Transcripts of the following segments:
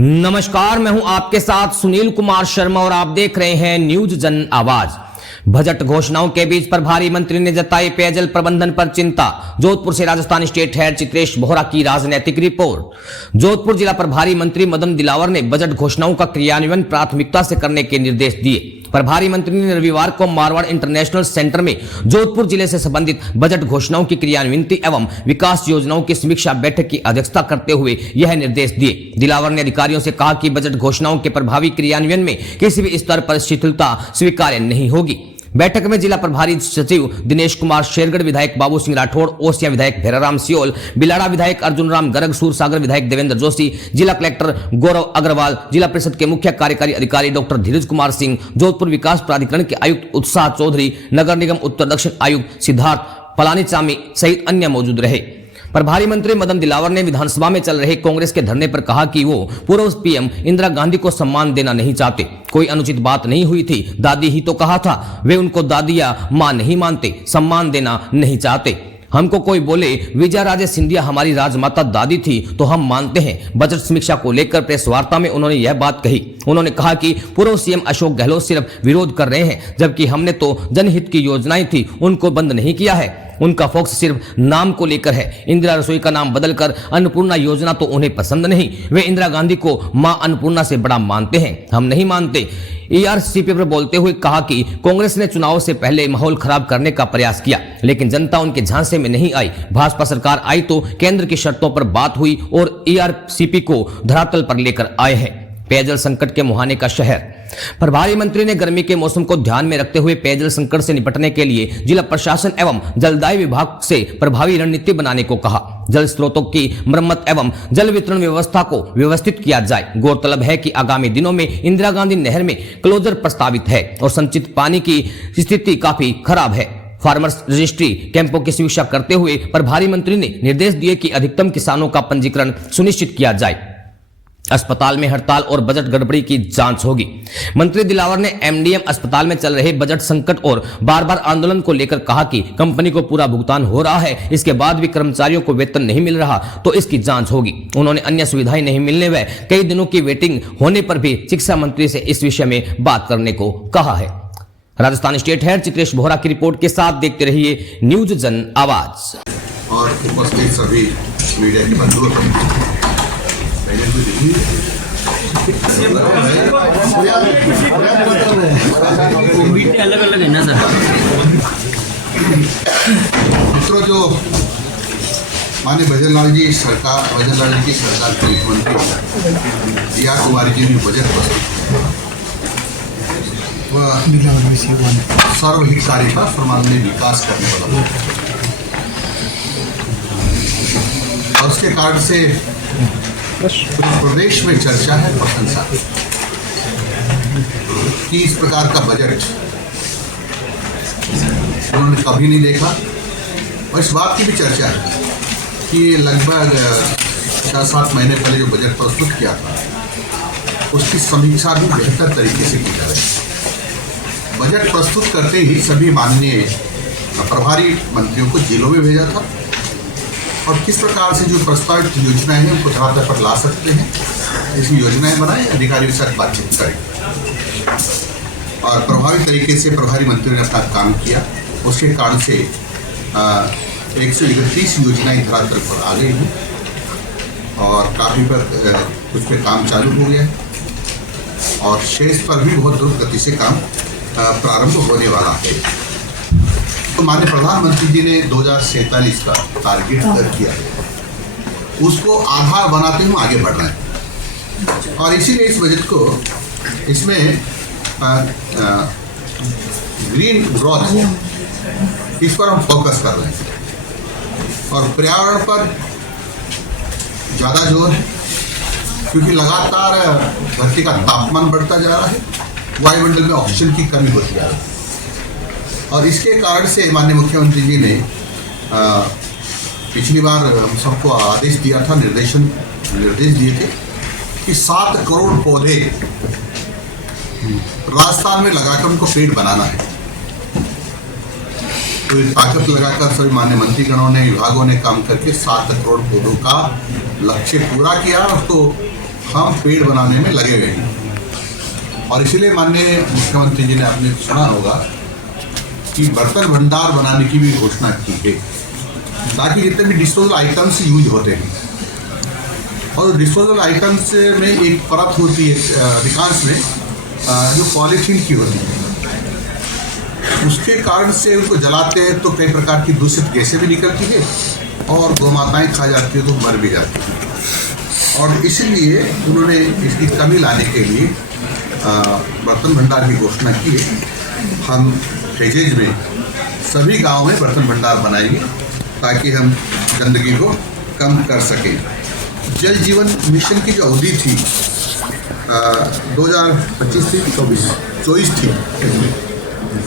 नमस्कार, मैं हूं आपके साथ सुनील कुमार शर्मा और आप देख रहे हैं न्यूज जन आवाज। बजट घोषणाओं के बीच प्रभारी मंत्री ने जताई पेयजल प्रबंधन पर चिंता। जोधपुर से राजस्थान स्टेट हेड चित्रेश बोहरा की राजनीतिक रिपोर्ट। जोधपुर जिला प्रभारी मंत्री मदन दिलावर ने बजट घोषणाओं का क्रियान्वयन प्राथमिकता से करने के निर्देश दिए। प्रभारी मंत्री ने रविवार को मारवाड़ इंटरनेशनल सेंटर में जोधपुर जिले से संबंधित बजट घोषणाओं की क्रियान्वयन एवं विकास योजनाओं की समीक्षा बैठक की अध्यक्षता करते हुए यह निर्देश दिए। दिलावर ने अधिकारियों से कहा कि बजट घोषणाओं के प्रभावी क्रियान्वयन में किसी भी स्तर पर शिथिलता स्वीकार्य नहीं होगी। बैठक में जिला प्रभारी सचिव दिनेश कुमार शेरगढ़, विधायक बाबू सिंह राठौड़, ओसिया विधायक भैराराम सियोल, बिलाड़ा विधायक अर्जुन राम गर्ग, सूरसागर विधायक देवेंद्र जोशी, जिला कलेक्टर गौरव अग्रवाल, जिला परिषद के मुख्य कार्यकारी अधिकारी डॉक्टर धीरज कुमार सिंह, जोधपुर विकास प्राधिकरण के आयुक्त उत्साह चौधरी, नगर निगम उत्तर दक्षिण आयुक्त सिद्धार्थ पलानीचामी सहित अन्य मौजूद रहे। प्रभारी मंत्री मदन दिलावर ने विधानसभा में चल रहे कांग्रेस के धरने पर कहा कि वो पूर्व पीएम इंदिरा गांधी को सम्मान देना नहीं चाहते। कोई अनुचित बात नहीं हुई थी, दादी ही तो कहा था। वे उनको दादी या मां नहीं मानते, सम्मान देना नहीं चाहते। हमको कोई बोले विजया राजे सिंधिया हमारी राजमाता दादी थी तो हम मानते हैं। बजट समीक्षा को लेकर प्रेस वार्ता में उन्होंने यह बात कही। उन्होंने कहा कि पूर्व सीएम अशोक गहलोत सिर्फ विरोध कर रहे हैं, जबकि हमने तो जनहित की योजनाएं थी उनको बंद नहीं किया है। उनका फोकस सिर्फ नाम को लेकर है। इंदिरा रसोई का नाम बदलकर अन्नपूर्णा योजना तो उन्हें पसंद नहीं। वे इंदिरा गांधी को मां अन्नपूर्णा से बड़ा मानते हैं, हम नहीं मानते। ईआरसीपी पर बोलते हुए कहा कि कांग्रेस ने चुनाव से पहले माहौल खराब करने का प्रयास किया, लेकिन जनता उनके झांसे में नहीं आई। भाजपा सरकार आई तो केंद्र की शर्तों पर बात हुई और ईआरसीपी को धरातल पर लेकर आए हैं। पेयजल संकट के मुहाने का शहर। प्रभारी मंत्री ने गर्मी के मौसम को ध्यान में रखते हुए पेयजल संकट से निपटने के लिए जिला प्रशासन एवं जलदाय विभाग से प्रभावी रणनीति बनाने को कहा। जल स्रोतों की मरम्मत एवं जल वितरण व्यवस्था को व्यवस्थित किया जाए। गौरतलब है कि आगामी दिनों में इंदिरा गांधी नहर में क्लोजर प्रस्तावित है और संचित पानी की स्थिति काफी खराब है। फार्मर्स रजिस्ट्री कैंपों की समीक्षा करते हुए प्रभारी मंत्री ने निर्देश दिए कि अधिकतम किसानों का पंजीकरण सुनिश्चित किया जाए। अस्पताल में हड़ताल और बजट गड़बड़ी की जांच होगी। मंत्री दिलावर ने एमडीएम अस्पताल में चल रहे बजट संकट और बार-बार आंदोलन को लेकर कहा कि कंपनी को पूरा भुगतान हो रहा है, इसके बाद भी कर्मचारियों को वेतन नहीं मिल रहा तो इसकी जांच होगी। उन्होंने अन्य सुविधाएं नहीं मिलने व कई दिनों की वेटिंग होने पर भी शिक्षा मंत्री से इस विषय में बात करने को कहा है। राजस्थान स्टेट हेड चित्रेश बोहरा की रिपोर्ट के साथ देखते रहिए न्यूज जन आवाज। और उपस्थित सभी मीडिया के बंधुओं को अलग अलग है ना सर। मित्रों, जो माननीय भजनलाल जी की सरकार के मुख्यमंत्री DR कुमारी जी ने बजट प्रस्तुत वह सर्वहितकारी था, सर्वांगीण विकास करने वाला और उसके कारण से प्रदेश में चर्चा है, प्रशंसा कि इस प्रकार का बजट उन्होंने कभी नहीं देखा। और इस बात की भी चर्चा है कि लगभग 6-7 महीने पहले जो बजट प्रस्तुत किया था उसकी समीक्षा भी बेहतर तरीके से की जा रही है। बजट प्रस्तुत करते ही सभी माननीय प्रभारी मंत्रियों को जिलों में भेजा था और किस प्रकार से जो प्रस्तावित योजनाएं हैं उनको धरातल पर ला सकते हैं, इसकी योजनाएं बनाएं, अधिकारियों के साथ बातचीत करें और प्रभावी तरीके से प्रभारी मंत्री ने अपना काम किया। उसके कारण से 131 योजनाएं धरातल पर आ गई हैं और काफ़ी पर कुछ पे काम चालू हो गया है और शेष पर भी बहुत द्रुत गति से काम प्रारंभ होने वाला है। तो माननीय प्रधानमंत्री जी ने 2047 का टारगेट तय किया, उसको आधार बनाते हुए आगे बढ़ रहे हैं और इसीलिए इस बजट को इसमें ग्रीन ग्रोथ इस पर हम फोकस कर रहे हैं और पर्यावरण पर ज़्यादा जोर है क्योंकि लगातार धरती का तापमान बढ़ता जा रहा है, वायुमंडल में ऑक्सीजन की कमी होती जा रही है और इसके कारण से माननीय मुख्यमंत्री जी ने पिछली बार हम सबको आदेश दिया था, निर्देश दिए थे कि 7 करोड़ पौधे राजस्थान में लगाकर उनको पेड़ बनाना है। तो ताकत लगाकर सभी माननीय मंत्रीगणों ने, विभागों ने काम करके 7 करोड़ पौधों का लक्ष्य पूरा किया। उसको हम पेड़ बनाने में लगे हुए हैं। और इसीलिए माननीय मुख्यमंत्री जी ने आपने सुना होगा कि बर्तन भंडार बनाने की भी घोषणा की है, ताकि जितने भी डिस्पोजल आइटम्स यूज होते हैं, और डिस्पोजल आइटम्स में एक परत होती है अधिकांश में जो पॉलीथीन की होती है, उसके कारण से उनको जलाते हैं तो कई प्रकार की दूषित गैसें भी निकलती है और गौमाताएँ खा जाती है तो मर भी जाती है। और इसलिए उन्होंने इसकी कमी लाने के लिए बर्तन भंडार की घोषणा की है। हम फेजेज में सभी गांव में बर्तन भंडार बनाएंगे ताकि हम गंदगी को कम कर सकें। जल जीवन मिशन की जो अवधि थी 2025 थी 24 थी,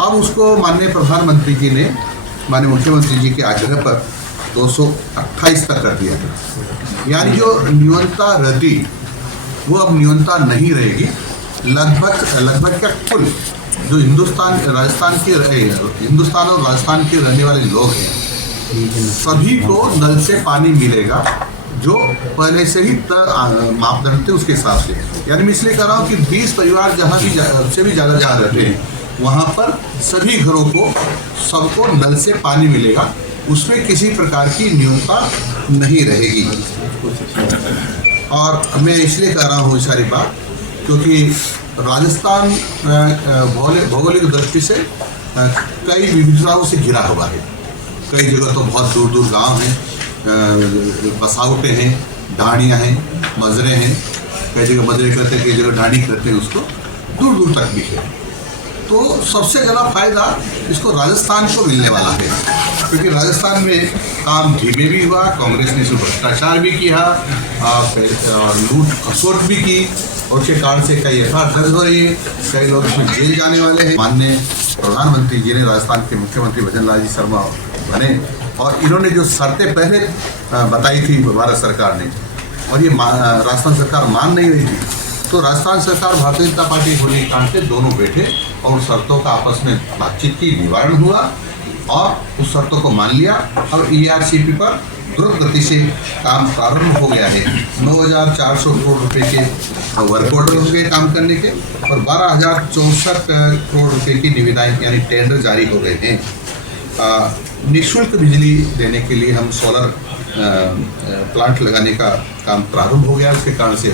अब उसको माननीय प्रधानमंत्री जी ने माननीय मुख्यमंत्री जी के आग्रह पर 228 तक कर दिया था। यानी जो न्यूनता रहती वो अब न्यूनता नहीं रहेगी। लगभग क्या कुल जो हिंदुस्तान और राजस्थान के रहने वाले लोग हैं सभी को नल से पानी मिलेगा, जो पहले से ही मापदंड थे उसके हिसाब से। यानी मैं इसलिए कह रहा हूँ कि 20 परिवार जहाँ भी से भी ज़्यादा जहाँ रहते हैं वहाँ पर सभी घरों को सबको नल से पानी मिलेगा, उसमें किसी प्रकार की न्यूनता नहीं रहेगी। और मैं इसलिए कह रहा हूँ सारी बात क्योंकि राजस्थान भौगोलिक दृष्टि से कई विविधताओं से घिरा हुआ है। कई जगह तो बहुत दूर दूर गांव हैं, बसावटें हैं, ढाणियाँ हैं, मजरे हैं। कई जगह मजरे करते हैं, कई जगह ढाणी करते हैं, उसको दूर दूर तक भी है। तो सबसे ज़्यादा फायदा इसको राजस्थान को मिलने वाला है, क्योंकि राजस्थान में काम धीमे भी हुआ, कांग्रेस ने इसमें भ्रष्टाचार भी किया और लूट खसोट भी की, और उसके कारण से कई एफआईआर दर्ज हो रही है, कई लोग इसमें जेल जाने वाले हैं। माननीय प्रधानमंत्री जी ने राजस्थान के मुख्यमंत्री भजन लाल जी शर्मा बने, और इन्होंने जो शर्तें पहले बताई थी भारत सरकार ने, और ये राजस्थान सरकार मान नहीं रही थी, तो राजस्थान सरकार भारतीय जनता पार्टी होने के कारण से दोनों बैठे और शर्तों का आपस में बातचीत की, निवारण हुआ और उस शर्तों को मान लिया। और ERCP पर तुरंत गति से काम प्रारंभ हो गया है। 9,400 करोड़ रुपए के वर्क ऑर्डर हो गए काम करने के, और 12,064 करोड़ रुपए की निविदाएं यानी टेंडर जारी हो गए हैं। निःशुल्क बिजली देने के लिए हम सोलर प्लांट लगाने का काम प्रारंभ हो गया, उसके कारण से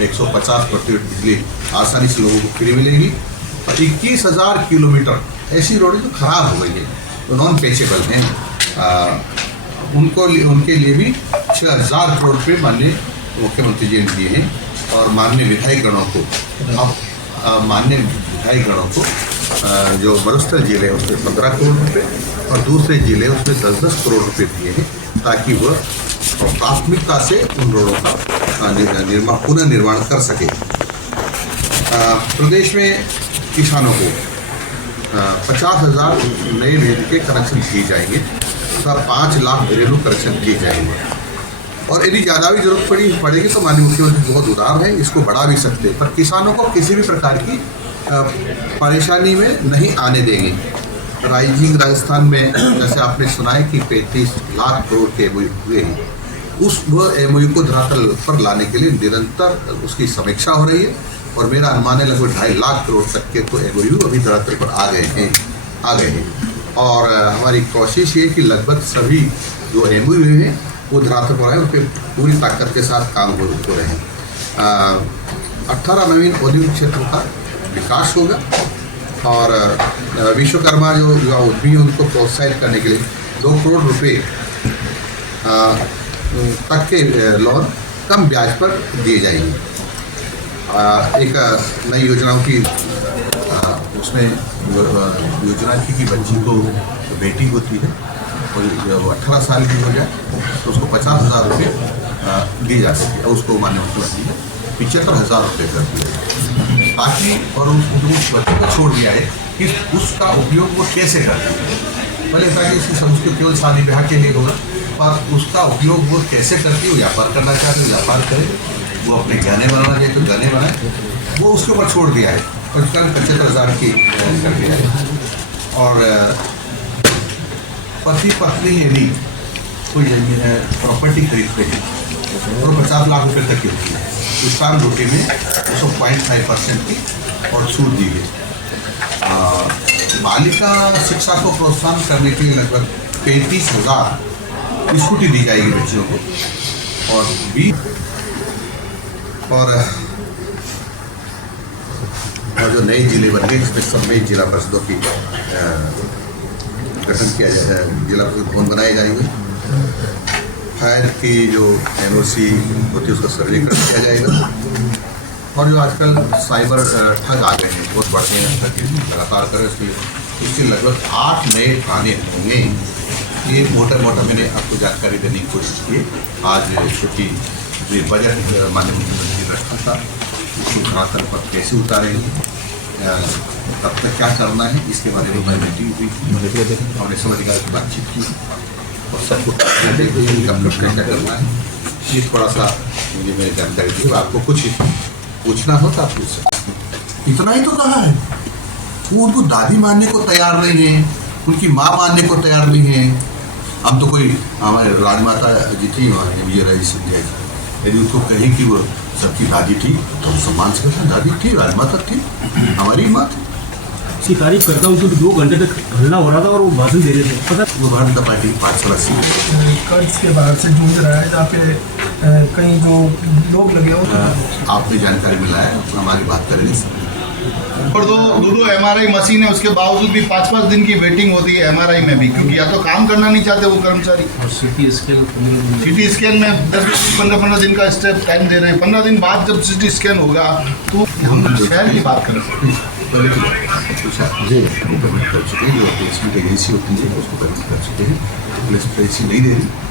150% बिजली आसानी से लोगों को फ्री मिलेगी। और 21,000 किलोमीटर ऐसी रोडें जो खराब हो गई है, तो नॉन पेचेबल हैं, उनके लिए भी 6,000 करोड़ रुपये माननीय मुख्यमंत्री जी ने दिए हैं। और माननीय विधायकगणों को जो बरुस्तर जिले हैं उसमें 15 करोड़ रुपये और दूसरे जिले उसमें 10-10 करोड़ रुपये दिए हैं, ताकि वह प्राथमिकता से उन रोडों का पुनर्निर्माण कर सके। प्रदेश में किसानों को 50,000 नए बिजली के कनेक्शन दिए जाएंगे तथा 5 लाख घरेलू कनेक्शन दिए जाएंगे। और यदि ज़्यादा भी जरूरत पड़ेगी तो माननीय मुख्यमंत्री बहुत उदार है, इसको बढ़ा भी सकते हैं, पर किसानों को किसी भी प्रकार की परेशानी में नहीं आने देंगे। राइजिंग राजस्थान में जैसे आपने सुना है कि 35 लाख करोड़ के MOU हुए हैं, उस MOU को धरातल पर लाने के लिए निरंतर उसकी समीक्षा हो रही है, और मेरा अनुमान है लगभग 2.5 लाख करोड़ तक के तो MOU अभी धरातल पर आ गए हैं। और हमारी कोशिश ये कि लगभग सभी जो MOU हैं वो धरातल पर आए, उन पर पूरी ताकत के साथ काम हो रहे हैं। 18 नवीन औद्योगिक क्षेत्र का विकास होगा, और विश्वकर्मा जो युवा उद्यमी हैं उनको प्रोत्साहित करने के लिए 2 करोड़ रुपए तक के लोन कम ब्याज पर दिए जाएंगे। एक नई योजनाओं की उसमें योजना थी कि बच्ची को बेटी होती है और जब 18 साल की हो जाए तो उसको 50,000 रुपये दिए जाते थे, और उसको माननीय मुख्यमंत्री ने 75,000 रुपये कर दिए, ताकि और उस बच्चे को छोड़ दिया है कि उसका उपयोग वो कैसे करते हैं। पहले ताकि उसके केवल शादी ब्याह के लिए होगा, पर उसका उपयोग वो कैसे करती है। वो व्यापार करना चाहते हैं व्यापार करे, वो अपने गहने बनाना चाहिए तो गहने बनाए, वो उसके ऊपर छोड़ दिया है, और उसका 75,000 की कर दिया है। और पति पत्नी यदि कोई प्रॉपर्टी खरीदते हैं और 50 लाख रुपए तक की होती है, पुष्टान रोटी में 0.5% की और छूट दी गई। बालिका शिक्षा को प्रोत्साहन करने के लिए लगभग 35,000 स्कूटी दी जाएगी बच्चियों को और 20 और जो नए जिले बन गए इसमें सब में जिला परिषदों की गठन किया जाए, जिला परिषद भवन बनाए जाएंगे। फायर की जो एनओसी होती है उसका सर्वेक्षण किया जाएगा और जो आजकल साइबर ठग आ गए हैं बहुत बढ़ते हैं लगातार कर उसके लगभग 8 नए थाने होंगे। ये मोटा मैंने आपको जानकारी देने की कोशिश की। आज छुट्टी बजट माननीय मुख्यमंत्री ने रखा था, उसको धरातल पर कैसे उतारेंगे, तब तक क्या करना है इसके बारे में मीटिंग हुई थी, हमने सब अधिकारियों से बातचीत की और सबको कंप्लीट क्या करना है ये थोड़ा सा मुझे मैंने जानकारी दी। आपको कुछ पूछना हो तो आप पूछ सकते हैं। इतना ही तो कहा है, वो उनको दादी मानने को तैयार नहीं है, उनकी माँ मानने को तैयार नहीं है। हम तो कोई हमारे राजमाता जी थी वहाँ विजय राजे सिंधिया जी, यदि उनको कहें कि वो सबकी दादी थी तो हम सम्मान से कहते हैं दादी थी, राजमाता थी, हमारी माँ थी। इसकी तारीफ करता हूँ क्योंकि 2 घंटे तक हल्ला हो रहा था और वो भाषण दे रहे थे। पता वो भारतीय जनता पार्टी की 5 सदस्य कर्ज के बाहर से जूझ रहा है, जहाँ पे कई जो लोग लगे हो आपने जानकारी मिला है, हम आगे बात करेंगे। और दो एमआरआई मशीन है, उसके बावजूद भी 5-5 दिन की वेटिंग होती है एमआरआई में भी, क्योंकि या तो काम करना नहीं चाहते वो कर्मचारी। और सिटी स्कैन में 10-15 दिन का स्टेप टाइम दे रहे हैं। 15 दिन बाद जब सिटी स्कैन होगा तो हम शहर की बात कर सकते हैं। पहले तो परमिट कर चुके हैं, जो एजेंसी होती है उसको परमिट कर चुके हैं, पुलिस एजेंसी नहीं दे रही।